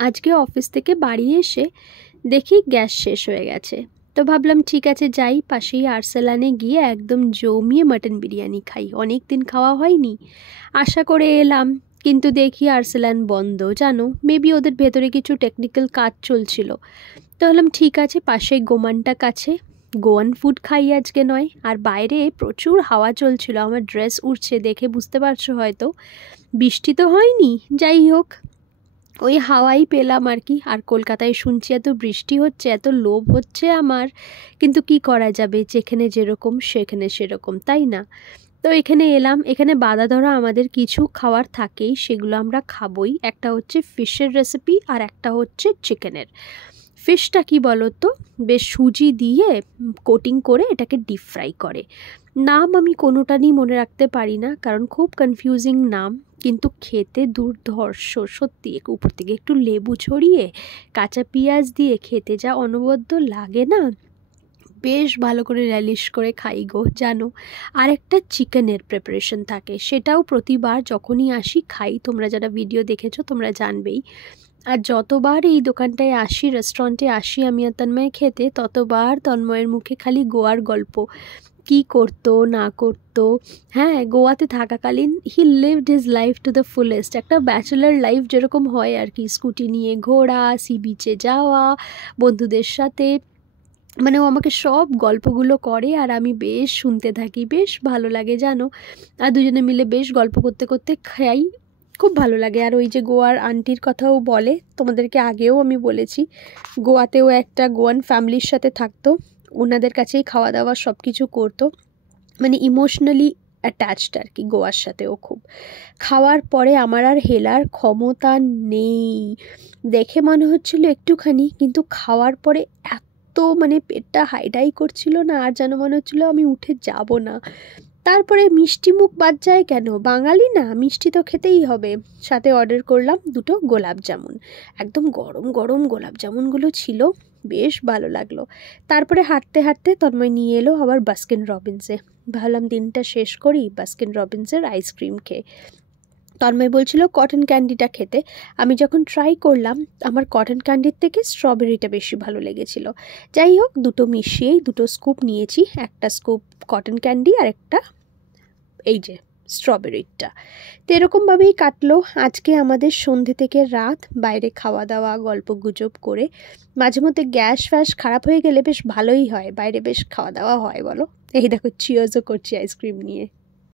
আজকে অফিস থেকে বাড়ি এসে দেখি গ্যাস শেষ হয়ে গেছে। তো ভাবলাম ঠিক আছে যাই, পাশেই আরসালানে গিয়ে একদম জমিয়ে মাটন বিরিয়ানি খাই, অনেক দিন খাওয়া হয়নি। আশা করে এলাম, কিন্তু দেখি আরসালান বন্ধ, জানো মেবি ওদের ভেতরে কিছু টেকনিক্যাল কাজ চলছিল। তো ভাবলাম ঠিক আছে পাশেই গোমানটা কাছে, গোয়ান ফুড খাই আজকে নয়। আর বাইরে প্রচুর হাওয়া চলছিল, আমার ড্রেস উড়ছে দেখে বুঝতে পারছো হয়তো। বৃষ্টি তো হয়নি, যাই হোক ওই হাওয়াই পেলাম আর কি। আর কলকাতায় শুনছি এত বৃষ্টি হচ্ছে, এত লোভ হচ্ছে আমার, কিন্তু কি করা যাবে, যেখানে যেরকম সেখানে সেরকম, তাই না? তো এখানে এলাম, এখানে বাঁধা ধরা আমাদের কিছু খাবার থাকেই, সেগুলো আমরা খাবই। একটা হচ্ছে ফিশের রেসিপি আর একটা হচ্ছে চিকেনের। ফিশটা কি বলো তো, বেশ সুজি দিয়ে কোটিং করে এটাকে ডিপ ফ্রাই করে। নাম আমি কোনোটারই মনে রাখতে পারি না, কারণ খুব কনফিউজিং নাম, কিন্তু খেতে দুর্ধর্ষ সত্যি। উপর থেকে একটু লেবু ছড়িয়ে কাঁচা পেঁয়াজ দিয়ে খেতে যা অনবদ্য লাগে না, বেশ ভালো করে র্যালিশ করে খাই গো, জানো। আর একটা চিকেনের প্রিপারেশন থাকে, সেটাও প্রতিবার যখনই আসি খাই। তোমরা যারা ভিডিও দেখেছো তোমরা জানবেই। আর যতবার এই দোকানটায় আসি, রেস্টুরেন্টে আসি আমি আর তন্ময় খেতে, ততবার তন্ময়ের মুখে খালি গোয়ার গল্প, কি করতো না করতো। হ্যাঁ, গোয়াতে থাকাকালীন he lived his life to the fullest, একটা ব্যাচেলার লাইফ যেরকম হয় আর কি। স্কুটি নিয়ে ঘোরা, সি বিচে যাওয়া বন্ধুদের সাথে, মানে ও আমাকে সব গল্পগুলো করে আর আমি বেশ শুনতে থাকি, বেশ ভালো লাগে জানো। আর দুজনে মিলে বেশ গল্প করতে করতে খাই, খুব ভালো লাগে। আর ওই যে গোয়ার আন্টির কথাও বলে, তোমাদেরকে আগেও আমি বলেছি, গোয়াতেও একটা গোয়ান ফ্যামিলির সাথে থাকতো, ওনাদের কাছেই খাওয়া দাওয়া সব কিছু করতো, মানে ইমোশনালি অ্যাটাচড আর কি গোয়ার সাথেও খুব। খাওয়ার পরে আমার আর হেলার ক্ষমতা নেই, দেখে মনে হচ্ছিল একটুখানি, কিন্তু খাওয়ার পরে এত মানে পেটটা হাইডাই করছিল না, আর যেন মনে হচ্ছিল আমি উঠে যাব না। তারপরে মিষ্টি মুখ বাদ যায় কেন, বাঙালি না, মিষ্টি তো খেতেই হবে। সাথে অর্ডার করলাম 2টো গোলাপ জামুন, একদম গরম গরম গোলাপ জামুনগুলো ছিল, বেশ ভালো লাগলো। তারপরে হাঁটতে হাঁটতে তন্ময় নিয়ে এলো আবার বাস্কিন রবিন্সে। ভাবলাম দিনটা শেষ করি বাস্কিন রবিন্সের আইসক্রিম খেয়ে। তন্ময় বলছিল কটন ক্যান্ডিটা খেতে, আমি যখন ট্রাই করলাম আমার কটন ক্যান্ডির থেকে স্ট্রবেরিটা বেশি ভালো লেগেছিল। যাই হোক, দুটো মিশিয়েই 2টো স্কুপ নিয়েছি, একটা স্কুপ কটন ক্যান্ডি আর একটা এই যে স্ট্রবেরিটা। তো এরকমভাবেই কাটলো আজকে আমাদের সন্ধে থেকে রাত, বাইরে খাওয়া দাওয়া গল্প গুজব করে। মাঝে মধ্যে গ্যাস ফ্যাস খারাপ হয়ে গেলে বেশ ভালোই হয়, বাইরে বেশ খাওয়া দাওয়া হয় বলো। এই দেখো চিয়ার্সও করছি আইসক্রিম নিয়ে।